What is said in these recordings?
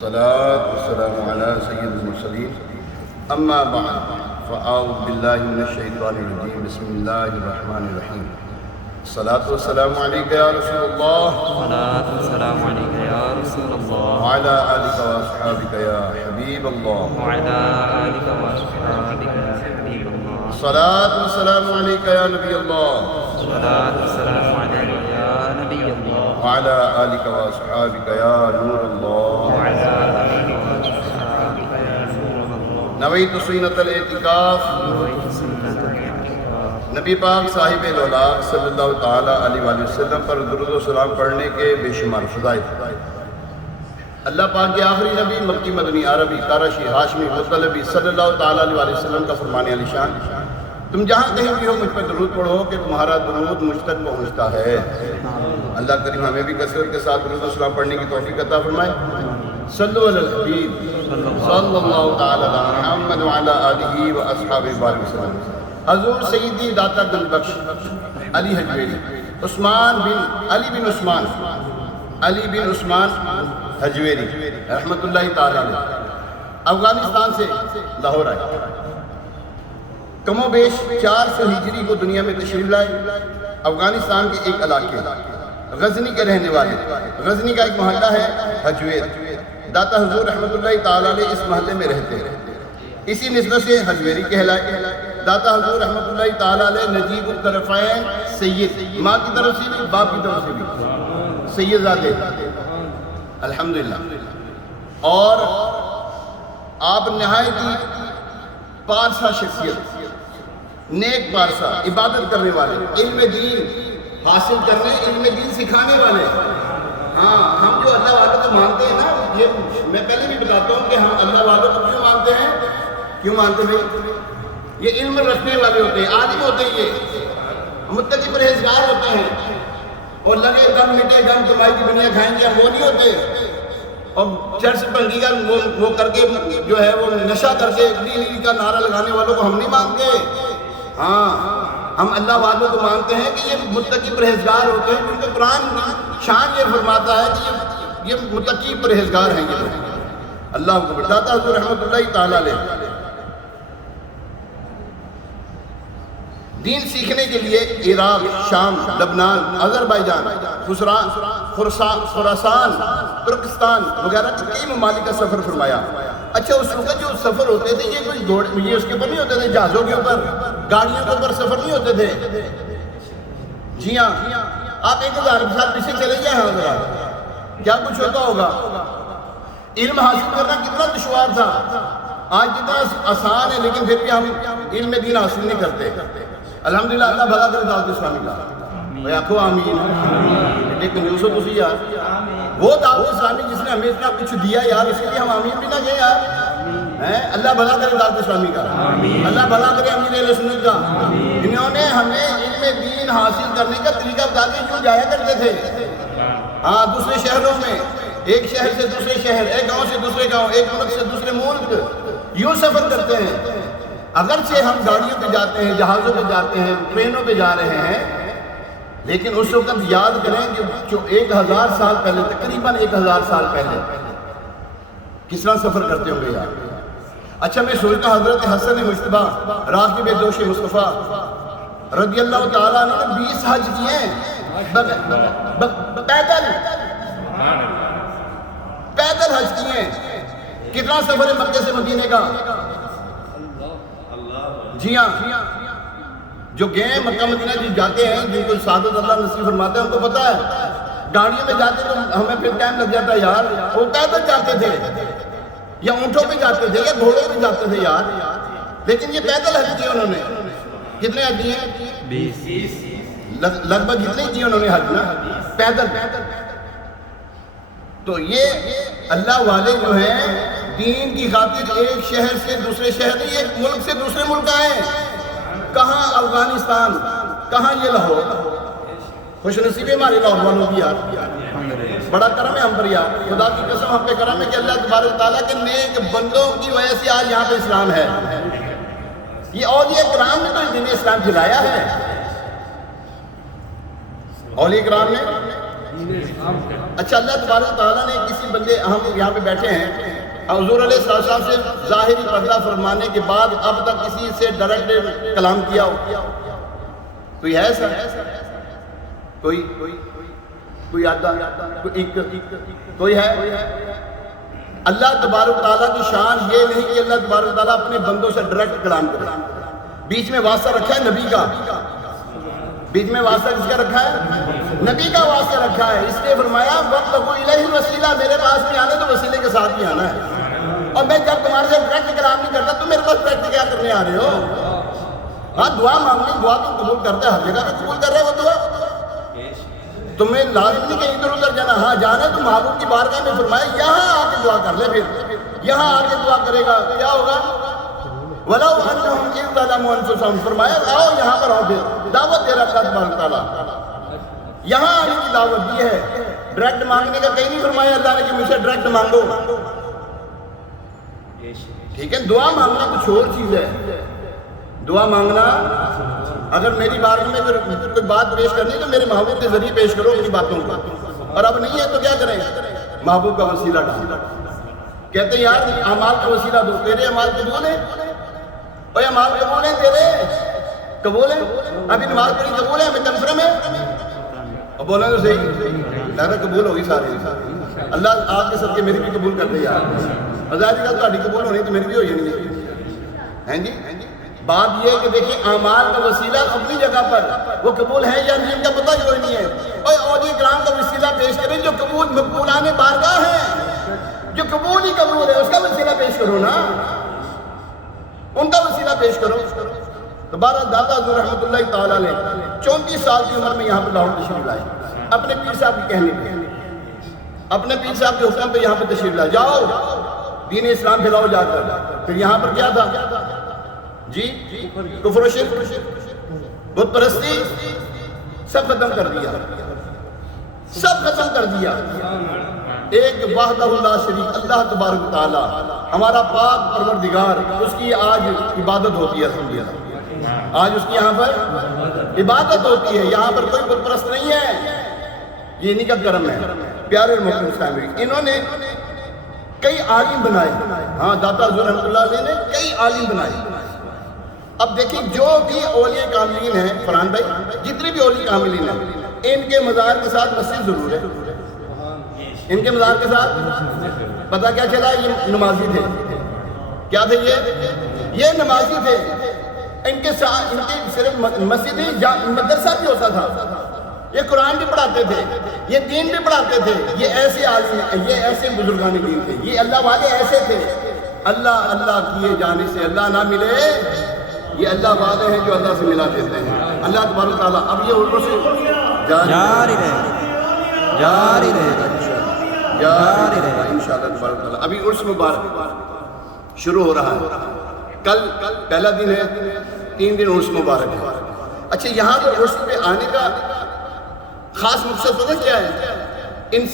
الصلاة والسلام على سيد المرسلين أما بعد فأعوذ بالله من الشيطان الرجيم بسم الله الرحمن الرحيم الصلاة والسلام عليك يا رسول الله الصلاة والسلام عليك يا رسول الله وعلى آلك وأصحابك يا حبيب الله وعلى آلك وأصحابك يا حبيب الله الصلاة والسلام عليك يا نبي الله الصلاة والسلام عليك يا نبي الله وعلى آلك وأصحابك يا نور الله وعلى آلك وأصحابك يا نور الله نويت سنة الاعتكاف نويت سنة الاعتكاف نبی پاک صاحب الاولاق صلی اللہ تعالیٰ علیہ وآلہ وسلم پر درود و سلام پڑھنے کے بے شمار فضائل۔ اللہ پاک کے آخری نبی مکی مدنی عربی قرشی ہاشمی مطلبی صلی اللہ تعالیٰ علیہ وآلہ وسلم کا فرمان علی شان، تم جہاں کہیں بھی ہو مجھ پر درود پڑھو کہ تمہارا درود مجھ تک پہنچتا ہے۔ اللہ کریم ہمیں بھی کثرت کے ساتھ درود و سلام پڑھنے کی توفیق عطا فرمائے۔ صلو علی الحبیب صلی اللہ تعالیٰ علی محمد وعلی آلہ و اصحابہ وسلم۔ حضور سیدی داتا گل بخش علی حجویری علی بن عثمان حجویری رحمت اللہ تعالیٰ علیہ افغانستان سے لاہور آئے، کم و بیش 400 ہجری کو دنیا میں تشریف لائے۔ افغانستان کے ایک علاقے غزنی کے رہنے والے، غزنی کا ایک محلہ ہے حجویر، داتا حضور رحمت اللہ تعالیٰ علیہ اس محلے میں رہتے ہیں، اسی نسبت سے حجویری کہلائے۔ داتا حضور رحمت اللہ تعالیٰ علیہ نجیب الطرفین سید، ماں کی طرف سے بھی باپ کی طرف سے بھی سید زادے الحمدللہ، اور آپ نہایت ہی پارسا شخصیت، نیک پارسا، عبادت کرنے والے، علم دین حاصل کرنے، علم دین سکھانے والے۔ ہاں، ہم جو اللہ والوں کو مانتے ہیں نا، یہ میں پہلے بھی بتاتا ہوں کہ ہم اللہ والوں کو کیوں مانتے ہیں، کیوں مانتے ہیں؟ یہ علم رکھنے والے ہوتے ہیں، عالم ہوتے ہیں، یہ متقی پرہیزگار ہوتے ہیں، اور لگے دم مٹے دم کمائی کی دنیا کھائیں گے وہ نہیں ہوتے، اور چرس بنگی کا وہ کر کے جو ہے وہ نشہ کر کے دین کا نعرہ لگانے والوں کو ہم نہیں مانتے۔ ہاں، ہم اللہ والوں کو مانتے ہیں کہ یہ متقی پرہیزگار ہوتے ہیں، کیونکہ قرآن شان یہ فرماتا ہے کہ یہ متقی پرہیزگار ہیں یہ لوگ۔ اللہ کو بتاتا حضور رحمت اللہ تعالیٰ علیہ دین سیکھنے کے لیے عراق، شام، لبنان، آذربائیجان، خراسان، ترکستان وغیرہ کئی ممالک کا سفر فرمایا۔ اچھا، اس وقت جو سفر ہوتے تھے یہ کوئی یہ اس کے اوپر نہیں ہوتے تھے، جہازوں کے اوپر، گاڑیوں کے اوپر سفر نہیں ہوتے تھے۔ جی ہاں، آپ 1000 سال پیچھے چلے جائیں حضرات، کیا کچھ ہوتا ہوگا؟ علم حاصل کرنا کتنا دشوار تھا، آج کتنا آسان ہے، لیکن پھر بھی ہم علم دین حاصل نہیں کرتے۔ الحمدللہ، اللہ بھلا کرے دعوت اسلامی کا، بھائی آنکھو آمین۔ لیکن یوسف اسی یار، وہ دعوت اسلامی جس نے ہمیں اتنا کچھ دیا یار، اس کے لیے ہم آمین بھی نہ کہیں یار۔ اللہ بھلا کرے دعوت اسلامی کا، اللہ بھلا کرے امیر اہل سنت کا۔ انہوں نے ہمیں علم دین حاصل کرنے کا طریقہ بتا کے کیوں جایا کرتے تھے۔ ہاں، دوسرے شہروں میں، ایک شہر سے دوسرے شہر، ایک گاؤں سے دوسرے گاؤں، ایک ملک سے دوسرے ملک، یوں سفر کرتے ہیں۔ اگرچہ ہم گاڑیوں پہ جاتے ہیں، جہازوں پہ جاتے ہیں، ٹرینوں پہ جا رہے ہیں، لیکن اس وقت یاد کریں کہ جو 1000 سال پہلے، تقریباً 1000 سال پہلے کس طرح سفر کرتے ہوں گے یار۔ اچھا، میں سوچتا ہوں حضرت حسن مجتبیٰ راغب دوش مصطفیٰ رضی اللہ تعالیٰ عنہ نے 20 حج کیے ہیں، پیدل حج کیے ہیں۔ کتنا سفر ہے مکے سے مدینے کا؟ جی ہاں، جو گئے مکہ مدینہ جو جاتے ہیں، جن کو سعادت اللہ نصیب فرماتے ہیں، ان کو پتہ ہے گاڑیوں میں جاتے تو ہمیں پھر ٹائم لگ جاتا ہے یار، وہ پیدل جاتے تھے یا اونٹوں پہ جاتے تھے یا گھوڑوں پہ جاتے تھے یار، لیکن یہ پیدل حج کیے انہوں نے۔ کتنے حج کیے ہیں؟ 20 لگ بھگ اتنے کیے انہوں نے حج نا، پیدل۔ تو یہ اللہ والے جو ہیں دین کی خاطر ایک شہر سے دوسرے شہر نہیں، ایک ملک سے دوسرے ملک آئے۔ کہاں افغانستان، کہاں یہ لاہور۔ خوش نصیبی ہمارے لاہور والوں کی یار، بڑا کرم ہے ہم پر یار، خدا کی قسم ہم پہ کرم ہے کہ اللہ تبارک تعالیٰ کے نیک بندوں کی وجہ سے آج یہاں پہ اسلام ہے۔ یہ اولیاء کرام نے تو دین اسلام کھلایا ہے، اولیاء کرام نے اچھا اللہ تبارک تعالیٰ نے کسی بندے، ہم یہاں پہ بیٹھے ہیں، حضور علیہ السلام سے ظاہری پردہ فرمانے کے بعد اب تک کسی سے ڈائریکٹ کلام کیا ہو؟ کوئی ہے ایسا؟ کوئی آدھا، کوئی ہے؟ اللہ تبارک تعالیٰ کی شان یہ نہیں کہ اللہ تبارک تعالیٰ اپنے بندوں سے ڈائریکٹ کلام کرے، بیچ میں واسطہ رکھا ہے نبی کا، بیچ میں واسطہ کس کا رکھا ہے؟ نبی کا واسطہ رکھا ہے، اس لیے فرمایا وقت کو الہی الوسیلہ، میرے پاس بھی آنا تو وسیلے کے ساتھ بھی آنا ہے، اور میں جب تمہارے سے ڈائریکٹ کلام نہیں کرتا تم میرے پاس ڈائریکٹ کیا کرنے آ رہے ہو؟ ہاں دعا مانگنی، دعا تو قبول کرتا ہے، ہر جگہ پہ قبول کر رہے ہو وہ دعا، تمہیں لازم نہیں کہ ادھر ادھر جانا، ہاں جانا ہے تو محبوب کی بارگاہ میں فرمایا یہاں آ کے دعا کر لے، پھر یہاں آ کے دعا کرے گا کیا ہوگا؟ وَلَوْ أَنَّهُمْ إِذْ ظَلَمُوا أَنفُسَهُمْ، فرمایا آؤ یہاں پر آؤ، پھر دعوت دے رہا اللہ تبارک تعالیٰ، یہاں آنے کی دعوت دی ہے، ڈائریکٹ مانگنے کا کہیں نہیں فرمایا اللہ نے کہ مجھ سے ڈائریکٹ مانگو، ٹھیک ہے؟ دعا مانگنا کچھ اور چیز ہے، دعا مانگنا اگر میری بارگاہ میں کوئی بات پیش کرنی ہے تو میرے محبوب کے ذریعے پیش کرو اپنی باتوں کو، اور اب نہیں ہے تو کیا کریں؟ محبوب کا وسیلہ ڈھونڈو، کہتے ہیں یار اعمال کا وسیلہ دو، تیرے اعمال قبول ہیں، اور اعمال قبول ہیں، تیرے قبول ہیں، ابھی نماز پڑھی قبول ہے، ہمیں کنفرم ہے، اور بولا تو صحیح لہذا قبول ہوگی سارے، اللہ آپ کے سب کے میری بھی قبول کرتے یار، ظاہر کا تہاڈی قبول ہونی تو میری بھی ہو جانی ہے، ہیں جی؟ بات یہ ہے کہ دیکھیں اعمال کا وسیلہ اپنی جگہ پر وہ قبول ہے یا نہیں ان کا پتہ کوئی نہیں ہے، اور اولیاء کرام کا وسیلہ پیش کریں جو قبول مقبولان بارگاہ ہیں، جو قبول ہی قبول ہے اس کا وسیلہ پیش کرو نا، ان کا وسیلہ پیش کرو۔ تو بہرحال داتا حضور رحمۃ اللہ تعالیٰ علیہ 34 سال کی عمر میں یہاں پہ لاہور تشریف لائے، اپنے پیر صاحب کی کہنے پہ، اپنے پیر صاحب کے حکم پہ یہاں پہ تشریف لائے، جاؤ دین اسلام پھیلاؤ جا کر، پھر یہاں پر کیا تھا جی؟ کفر و شرک، بت پرستی، سب ختم کر دیا، سب ختم کر دیا، ایک وحدہ لا شریک اللہ تبارک تعالیٰ ہمارا پاک پروردگار، اس کی آج عبادت ہوتی ہے، الحمدللہ آج اس کی یہاں پر عبادت ہوتی ہے، یہاں پر کوئی بت پرست نہیں ہے، یہ انہی کا کرم ہے۔ پیارے محترم سامعین، انہوں نے کئی عالم بنائے، ہاں داتا حضور رحمۃ اللہ علیہ نے کئی عالم بنائے۔ اب دیکھیں جو بھی اولیاء کاملین ہیں فرحان بھائی، جتنے بھی اولیاء کاملین ہیں ان کے مزار کے ساتھ مسجد ضرور ہے، ان کے مزار کے ساتھ پتہ کیا چلا؟ یہ نمازی تھے، کیا تھے؟ یہ نمازی تھے، ان کے ساتھ ان کی صرف مسجد نہیں مدرسہ بھی ہوتا تھا، یہ قرآن بھی پڑھاتے تھے، یہ دین بھی پڑھاتے تھے، یہ ایسے عالم، یہ ایسے بزرگان دین تھے، یہ اللہ والے ایسے تھے، اللہ اللہ کیے جانے سے اللہ نہ ملے، یہ اللہ والے ہیں جو اللہ سے ملا دیتے ہیں، اللہ تبارک تعالیٰ۔ اب یہ اردو سے جاری رہے انشاءاللہ تبارک تعالیٰ۔ ابھی عرس مبارک شروع ہو رہا ہے، کل پہلا دن ہے، 3 دن عرس مبارک ہے۔ اچھا یہاں پر عرس پہ آنے کا خاص مقصد پتہ کیا ہے؟ ان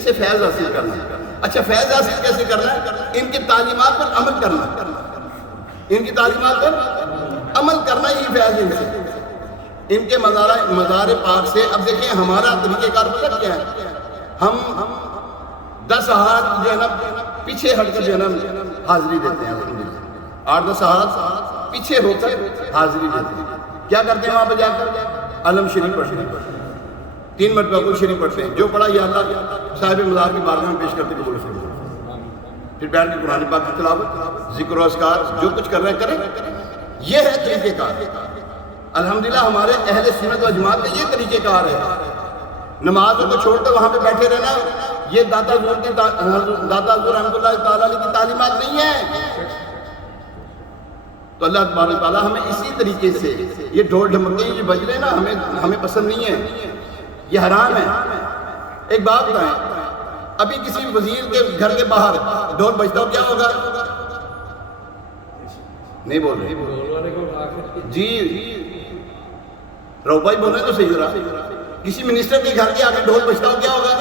سے فیض حاصل کرنا۔ اچھا فیض حاصل کیسے کرنا ہے؟ ان کی تعلیمات پر عمل کرنا، ان کی تعلیمات پر عمل کرنا ہی فیض ان سے، ان کے مزار پاک سے۔ اب دیکھیں ہمارا طریقہ کار پتہ کیا ہے؟ ہم 10 ہاتھ جو ہے نا پیچھے ہٹ کر جو ہے نا حاضری دیتے ہیں، الحمدللہ 8-10 ہاتھ پیچھے ہو کر حاضری دیتے ہیں۔ کیا کرتے ہیں وہاں پہ جا کر؟ علم شریف پڑھتے ہیں، 3 مرتبہ کل شریف پڑھتے ہیں، جو پڑھا یہ اللہ صاحب مزار کی بارگاہ میں پیش کرتے قبول فرمائے، پھر بیٹھ کے قرآن پاک کی تلاوت، ذکر و اذکار جو کچھ کر رہے ہیں کریں، یہ ہے طریقہ کار۔ الحمدللہ ہمارے اہل سنت و جماعت کا یہ طریقہ کار ہے۔ نمازوں کو چھوڑ کر وہاں پہ بیٹھے رہنا یہ داتا حضور رحمۃ اللہ تعالیٰ علیہ کی تعلیمات نہیں ہے۔ تو اللہ تبارک تعالیٰ ہمیں اسی طریقے سے یہ ڈھول ڈھمکے جو بج رہے نا ہمیں پسند نہیں ہے، یہ حرام ہے۔ ایک بات بتائیں، ابھی کسی وزیر کے گھر کے باہر ڈھول بجتا ہو کیا ہوگا؟ نہیں بول رہے جی، رو بھائی بول رہے تو صحیح ذرا۔ کسی منسٹر کے گھر کے آگے ڈھول بجتا ہو کیا ہوگا؟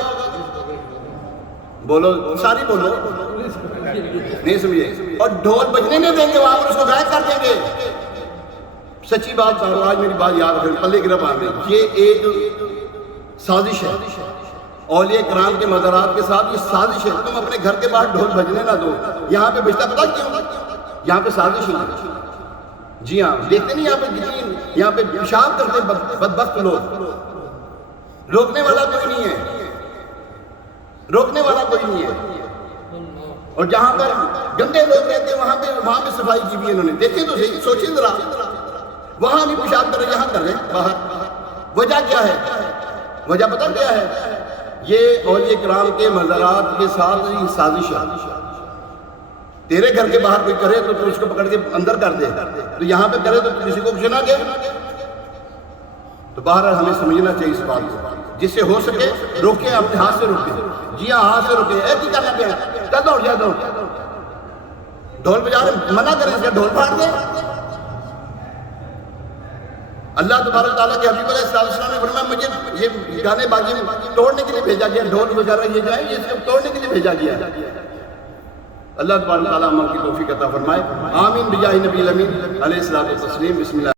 بولو ساری بولو، نہیں سمجھے؟ اور ڈھول بجنے نہیں دیں گے، وہاں پر اس کو غائب کر دیں گے۔ سچی بات سارو، آج میری بات یاد رکھیں، پلے گرا باندھ دیں، یہ ایک سازش ہے اولیاء کرام کے مزارات کے ساتھ یہ سازش ہے. تم اپنے گھر کے باہر ڈھول بجنے نہ دو. یہاں پہ بجتا پتہ کیوں؟ یہاں پہ سازش ہے. جی ہاں، دیکھتے نہیں یہاں پہ کتنی یہاں پہ پیشاب کرتے بدبخت لوگ. روکنے والا کوئی نہیں ہے، روکنے والا کوئی نہیں ہے. اور جہاں پر گندے لوگ رہتے ہیں وہاں پہ صفائی کی بھی انہوں نے. دیکھیں تو صحیح، سوچیں ذرا. وہاں نہیں پیشاب کر رہے، یہاں کر رہے باہر. وجہ کیا ہے؟ وجہ پتہ کیا ہے؟ یہ اولیاء کرام کے مزارات کے ساتھ ہی سازش ہے. تیرے گھر کے باہر کوئی کرے تو اس کو پکڑ کے اندر کر دے، تو یہاں پہ کرے تو کسی کو کچھ نہ کہ. تو باہر ہمیں سمجھنا چاہیے اس بات کو. جس سے ہو سکے روکیں، اپنے ہاتھ سے روکیں. جی ہاں، ہاتھ سے روکیں. ایک ہی کرنا پہ چل دوڑ جا دو. ڈھول بجا رہے منع کریں، اس کا ڈھول پھاڑ دیں. اللہ تبارک تعالیٰ کے حبیب علیہ السلام نے فرمایا مجھے یہ گانے بازی توڑنے کے لیے بھیجا گیا. ڈھول وغیرہ یہ جو ہے یہ صرف توڑنے کے لیے بھیجا گیا. اللہ تبارک تعالیٰ عمل کی توفیق عطا فرمائے. آمین بجاہ نبی الامین علیہ الصلوۃ والتسلیم. بسم اللہ.